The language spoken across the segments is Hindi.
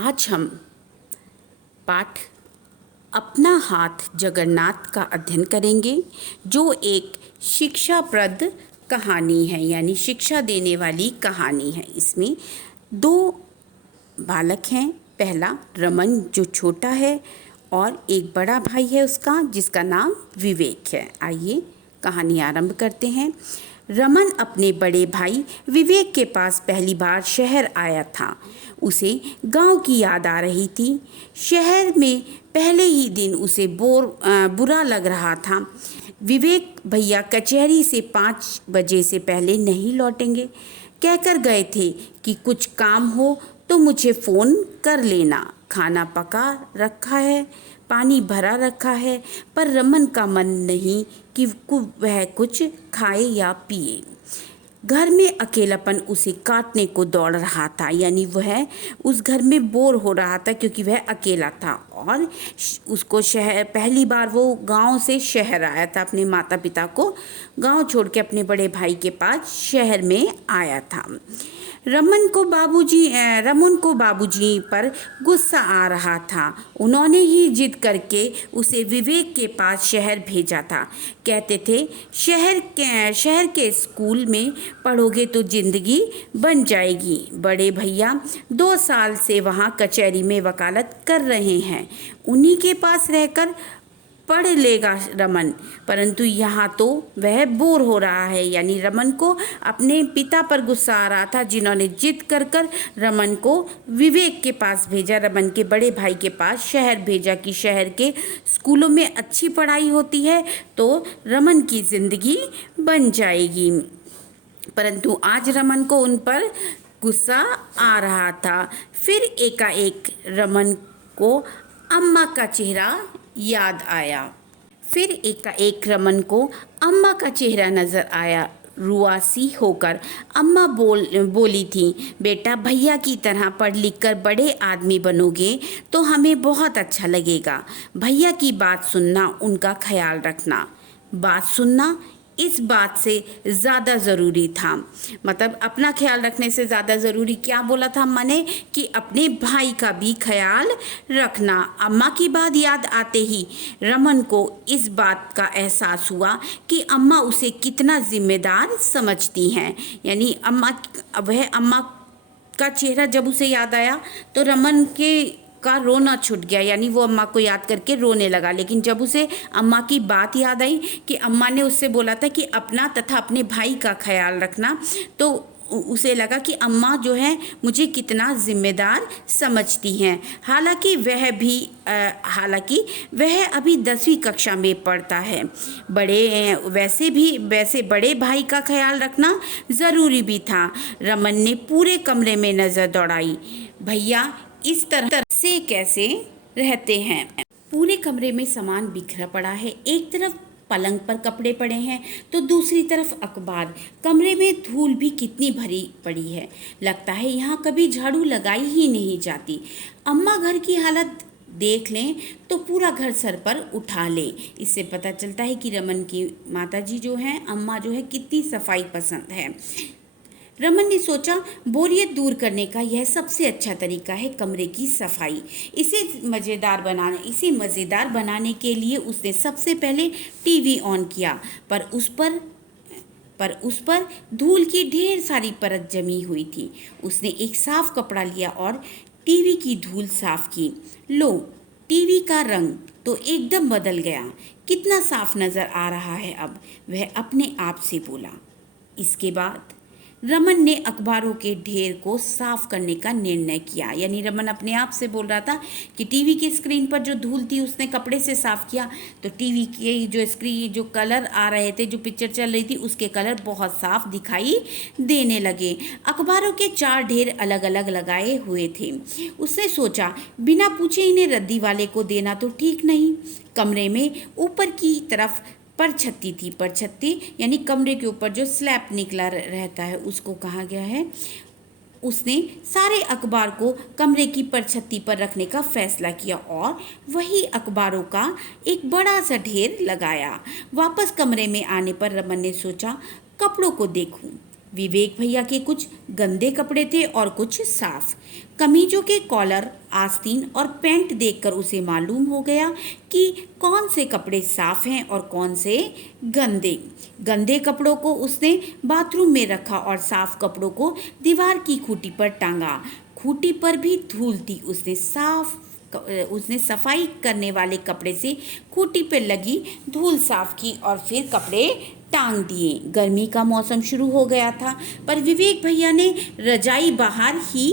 आज हम पाठ अपना हाथ जगन्नाथ का अध्ययन करेंगे, जो एक शिक्षाप्रद कहानी है, यानी शिक्षा देने वाली कहानी है। इसमें दो बालक हैं। पहला रमन जो छोटा है और एक बड़ा भाई है उसका, जिसका नाम विवेक है। आइए कहानी आरंभ करते हैं। रमन अपने बड़े भाई विवेक के पास पहली बार शहर आया था। उसे गांव की याद आ रही थी। शहर में पहले ही दिन उसे बुरा लग रहा था। विवेक भैया कचहरी से 5 बजे से पहले नहीं लौटेंगे। कहकर गए थे कि कुछ काम हो तो मुझे फ़ोन कर लेना। खाना पका रखा है, पानी भरा रखा है, पर रमन का मन नहीं कि वह कुछ खाए या पिए। घर में अकेलापन उसे काटने को दौड़ रहा था, यानी वह उस घर में बोर हो रहा था क्योंकि वह अकेला था। और उसको शहर, पहली बार वो गांव से शहर आया था, अपने माता पिता को गांव छोड़ के अपने बड़े भाई के पास शहर में आया था। रमन को बाबूजी पर गुस्सा आ रहा था। उन्होंने ही जिद करके उसे विवेक के पास शहर भेजा था। कहते थे शहर के स्कूल में पढ़ोगे तो जिंदगी बन जाएगी। बड़े भैया 2 साल से वहाँ कचहरी में वकालत कर रहे हैं। उन्हीं के पास रहकर पढ़ लेगा रमन, परंतु यहाँ तो वह बोर हो रहा है। यानी रमन को अपने पिता पर गुस्सा आ रहा था, जिन्होंने जिद कर रमन को विवेक के पास भेजा, रमन के बड़े भाई के पास शहर भेजा कि शहर के स्कूलों में अच्छी पढ़ाई होती है तो रमन की ज़िंदगी बन जाएगी। परंतु आज रमन को उन पर गुस्सा आ रहा था। फिर एकाएक रमन को अम्मा का चेहरा याद आया। फिर एकाएक रमन को अम्मा का चेहरा नज़र आया। रुआसी होकर अम्मा बोली थी, बेटा भैया की तरह पढ़ लिख कर बड़े आदमी बनोगे तो हमें बहुत अच्छा लगेगा। भैया की बात सुनना, उनका ख्याल रखना। बात सुनना इस बात से ज़्यादा ज़रूरी था। मतलब अपना ख्याल रखने से ज़्यादा ज़रूरी क्या बोला था अम्मा ने, कि अपने भाई का भी ख्याल रखना। अम्मा की बात याद आते ही रमन को इस बात का एहसास हुआ कि अम्मा उसे कितना जिम्मेदार समझती हैं। यानी अम्मा का चेहरा जब उसे याद आया तो रमन का रोना छूट गया, यानी वो अम्मा को याद करके रोने लगा। लेकिन जब उसे अम्मा की बात याद आई कि अम्मा ने उससे बोला था कि अपना तथा अपने भाई का ख्याल रखना, तो उसे लगा कि अम्मा जो है मुझे कितना जिम्मेदार समझती हैं। हालांकि वह अभी 10वीं कक्षा में पढ़ता है। वैसे बड़े भाई का ख्याल रखना ज़रूरी भी था। रमन ने पूरे कमरे में नज़र दौड़ाई। भैया इस तरह से कैसे रहते हैं? पूरे कमरे में सामान बिखरा पड़ा है। एक तरफ पलंग पर कपड़े पड़े हैं तो दूसरी तरफ अखबार। कमरे में धूल भी कितनी भरी पड़ी है, लगता है यहाँ कभी झाड़ू लगाई ही नहीं जाती। अम्मा घर की हालत देख लें तो पूरा घर सर पर उठा ले। इससे पता चलता है कि रमन की माताजी जो हैं, अम्मा जो है, कितनी सफाई पसंद है। रमन ने सोचा बोरियत दूर करने का यह सबसे अच्छा तरीका है कमरे की सफाई। इसे मज़ेदार बनाने के लिए उसने सबसे पहले टीवी ऑन किया, पर उस पर धूल की ढेर सारी परत जमी हुई थी। उसने एक साफ कपड़ा लिया और टीवी की धूल साफ की। लो, टीवी का रंग तो एकदम बदल गया, कितना साफ नज़र आ रहा है अब, वह अपने आप से बोला। इसके बाद रमन ने अखबारों के ढेर को साफ करने का निर्णय किया। यानी रमन अपने आप से बोल रहा था कि टीवी की स्क्रीन पर जो धूल थी उसने कपड़े से साफ किया, तो टीवी की जो कलर आ रहे थे, जो पिक्चर चल रही थी, उसके कलर बहुत साफ दिखाई देने लगे। अखबारों के 4 ढेर अलग अलग लगाए हुए थे। उसने सोचा बिना पूछे इन्हें रद्दी वाले को देना तो ठीक नहीं। कमरे में ऊपर की तरफ परछत्ती थी। परछत्ती यानी कमरे के ऊपर जो स्लैब निकला रहता है उसको कहा गया है। उसने सारे अखबार को कमरे की परछत्ती पर रखने का फैसला किया और वही अखबारों का एक बड़ा सा ढेर लगाया। वापस कमरे में आने पर रमन ने सोचा कपड़ों को देखूं। विवेक भैया के कुछ गंदे कपड़े थे और कुछ साफ। कमीजों के कॉलर, आस्तीन और पैंट देखकर उसे मालूम हो गया कि कौन से कपड़े साफ हैं और कौन से गंदे। गंदे कपड़ों को उसने बाथरूम में रखा और साफ कपड़ों को दीवार की खूंटी पर टांगा। खूंटी पर भी धूल थी। उसने सफाई करने वाले कपड़े से खूंटी पर लगी धूल साफ की और फिर कपड़े टांग दिए। गर्मी का मौसम शुरू हो गया था, पर विवेक भैया ने रजाई बाहर ही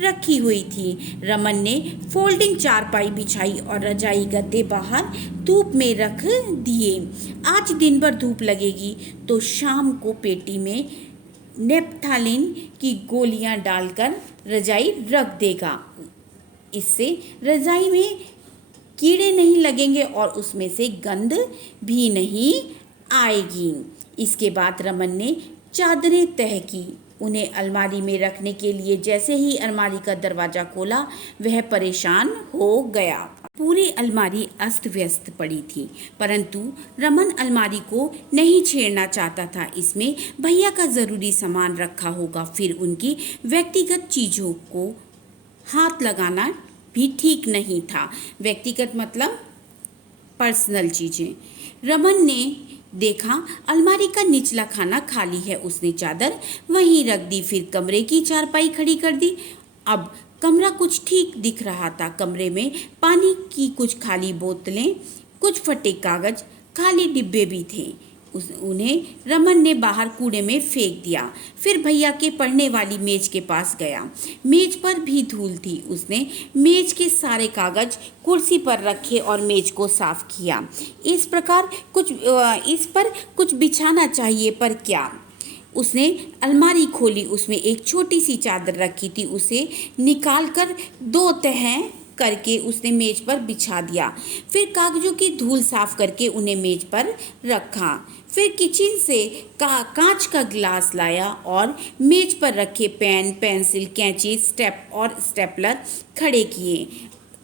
रखी हुई थी। रमन ने फोल्डिंग चारपाई बिछाई और रजाई गद्दे बाहर धूप में रख दिए। आज दिन भर धूप लगेगी तो शाम को पेटी में नेप्थालिन की गोलियां डालकर रजाई रख देगा। इससे रजाई में कीड़े नहीं लगेंगे और उसमें से गंध भी नहीं आएगी। इसके बाद रमन ने चादरें तह की। उन्हें अलमारी में रखने के लिए जैसे ही अलमारी का दरवाज़ा खोला, वह परेशान हो गया। पूरी अलमारी अस्त व्यस्त पड़ी थी, परंतु रमन अलमारी को नहीं छेड़ना चाहता था। इसमें भैया का ज़रूरी सामान रखा होगा, फिर उनकी व्यक्तिगत चीज़ों को हाथ लगाना भी ठीक नहीं था। व्यक्तिगत मतलब पर्सनल चीज़ें। रमन ने देखा अलमारी का निचला खाना खाली है। उसने चादर वहीं रख दी, फिर कमरे की चारपाई खड़ी कर दी। अब कमरा कुछ ठीक दिख रहा था। कमरे में पानी की कुछ खाली बोतलें, कुछ फटे कागज, खाली डिब्बे भी थे। उन्हें रमन ने बाहर कूड़े में फेंक दिया। फिर भैया के पढ़ने वाली मेज के पास गया। मेज पर भी धूल थी। उसने मेज के सारे कागज कुर्सी पर रखे और मेज को साफ किया। इस पर कुछ बिछाना चाहिए, पर क्या? उसने अलमारी खोली। उसमें एक छोटी सी चादर रखी थी। उसे निकालकर 2 तह करके उसने मेज पर बिछा दिया। फिर कागजों की धूल साफ करके उन्हें मेज पर रखा। फिर किचन से कांच का गिलास लाया और मेज पर रखे पेन, पेंसिल, कैंची, स्टेपलर खड़े किए।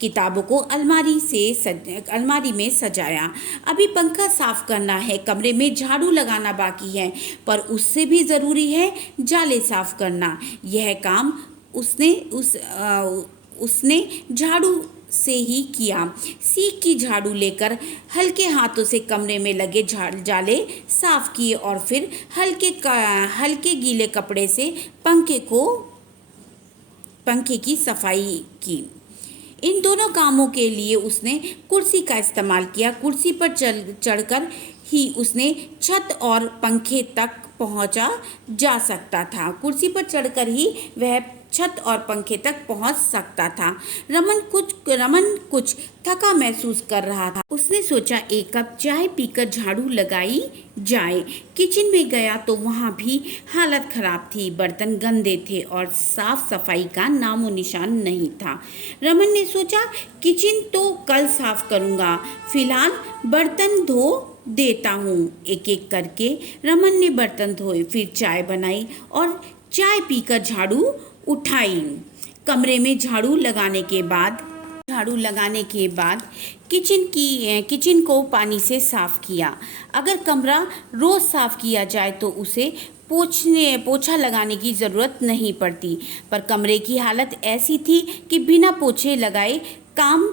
किताबों को अलमारी में सजाया। अभी पंखा साफ करना है, कमरे में झाड़ू लगाना बाकी है, पर उससे भी ज़रूरी है जाले साफ करना। यह काम उसने झाड़ू से ही किया। सीख की झाड़ू लेकर हल्के हाथों से कमरे में लगे जाले साफ किए और फिर हल्के गीले कपड़े से पंखे की सफाई की। इन दोनों कामों के लिए उसने कुर्सी का इस्तेमाल किया। कुर्सी पर चढ़कर ही उसने छत और पंखे तक पहुंचा जा सकता था। कुर्सी पर चढ़कर ही वह छत और पंखे तक पहुंच सकता था। रमन कुछ थका महसूस कर रहा था। उसने सोचा 1 कप चाय पीकर झाड़ू लगाई जाए। किचन में गया तो वहां भी हालत खराब थी। बर्तन गंदे थे और साफ सफाई का नामो निशान नहीं था। रमन ने सोचा किचन तो कल साफ करूंगा, फिलहाल बर्तन धो देता हूँ। एक एक करके रमन ने बर्तन धोए, फिर चाय बनाई और चाय पीकर झाड़ू उठाई। कमरे में झाड़ू लगाने के बाद किचन को पानी से साफ किया। अगर कमरा रोज साफ किया जाए तो उसे पोछा लगाने की ज़रूरत नहीं पड़ती, पर कमरे की हालत ऐसी थी कि बिना पोछे लगाए काम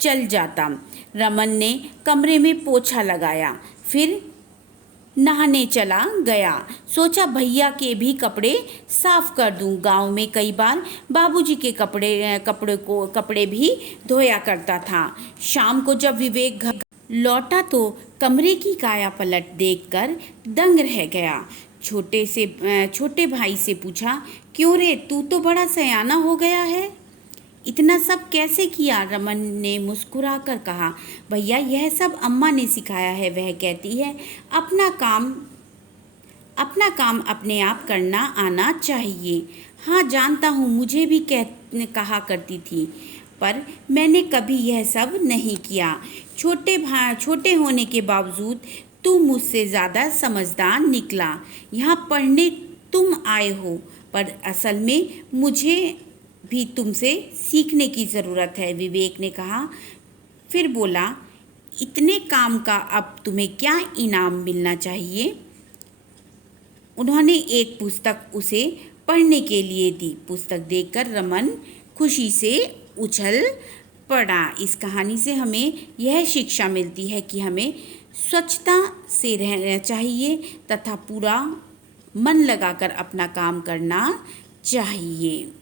चल जाता। रमन ने कमरे में पोछा लगाया, फिर नहाने चला गया। सोचा भैया के भी कपड़े साफ कर दूं। गांव में कई बार बाबूजी के कपड़े भी धोया करता था। शाम को जब विवेक घर लौटा तो कमरे की काया पलट देखकर दंग रह गया। छोटे भाई से पूछा, क्यों रे, तू तो बड़ा सयाना हो गया है, इतना सब कैसे किया? रमन ने मुस्कुराकर कहा, भैया यह सब अम्मा ने सिखाया है। वह कहती है अपना काम अपने आप करना आना चाहिए। हाँ जानता हूँ, मुझे भी कहा करती थी, पर मैंने कभी यह सब नहीं किया। छोटे होने के बावजूद तू मुझसे ज़्यादा समझदार निकला। यहाँ पढ़ने तुम आए हो, पर असल में मुझे भी तुमसे सीखने की ज़रूरत है, विवेक ने कहा। फिर बोला, इतने काम का अब तुम्हें क्या इनाम मिलना चाहिए? उन्होंने एक पुस्तक उसे पढ़ने के लिए दी। पुस्तक देखकर रमन खुशी से उछल पड़ा। इस कहानी से हमें यह शिक्षा मिलती है कि हमें स्वच्छता से रहना चाहिए तथा पूरा मन लगाकर अपना काम करना चाहिए।